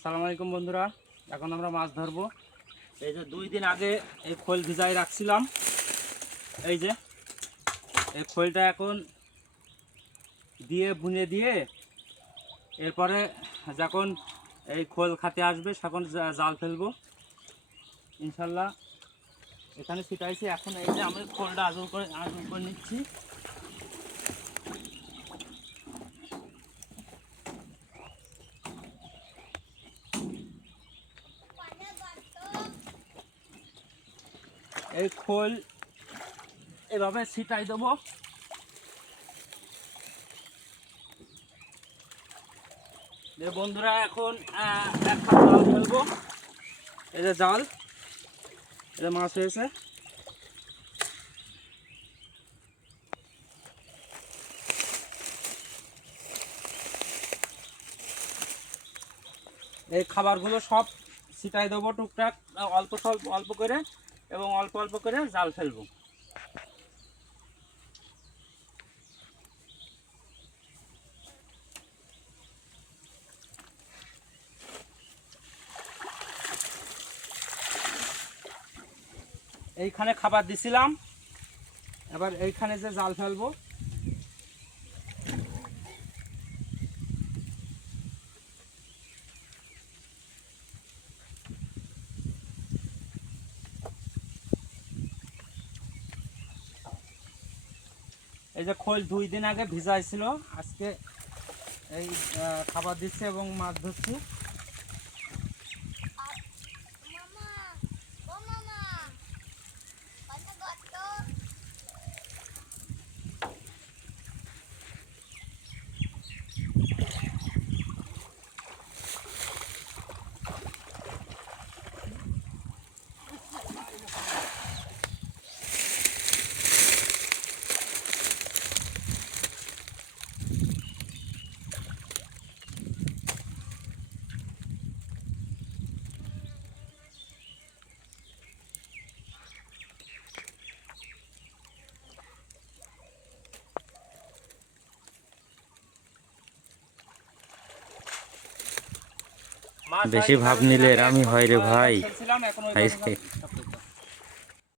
আসসালামু আলাইকুম বন্ধুরা, এখন আমরা মাছ ধরবো। এই যে 2 দিন আগে এই খোল ভিজাই রাখছিলাম। এই যে এই খোলটা এখন দিয়ে বুনে দিয়ে এরপরে যখন এই খোল খাতে আসবে তখন জাল ফেলবো ইনশাল্লাহ। এখানে ছিটাইছি, এখন এই যে আমি খোলটা আজল করে নিচ্ছি। এই খোল এভাবে ছিটাই দেবো। বন্ধুরা এখন একটা জাল ফেলবো। এই যে জাল, এটা মাছ হয়েছে। এই খাবারগুলো সব ছিটাই দেবো টুকটাক, অল্প স্বল্প অল্প করে, এবং অল্প অল্প করে জাল ফেলবো। এইখানে খাবার দিছিলাম, এবার এইখানে যে জাল ফেলবো। এই যে খোল 2 দিন আগে ভিজাইছিল, আজকে এই খাবার দিচ্ছে এবং মাছ ধরছি। বেশি ভাব নিলে এরামই হয় রে ভাই। ফেলছিলাম, এখন ওই হাইরে।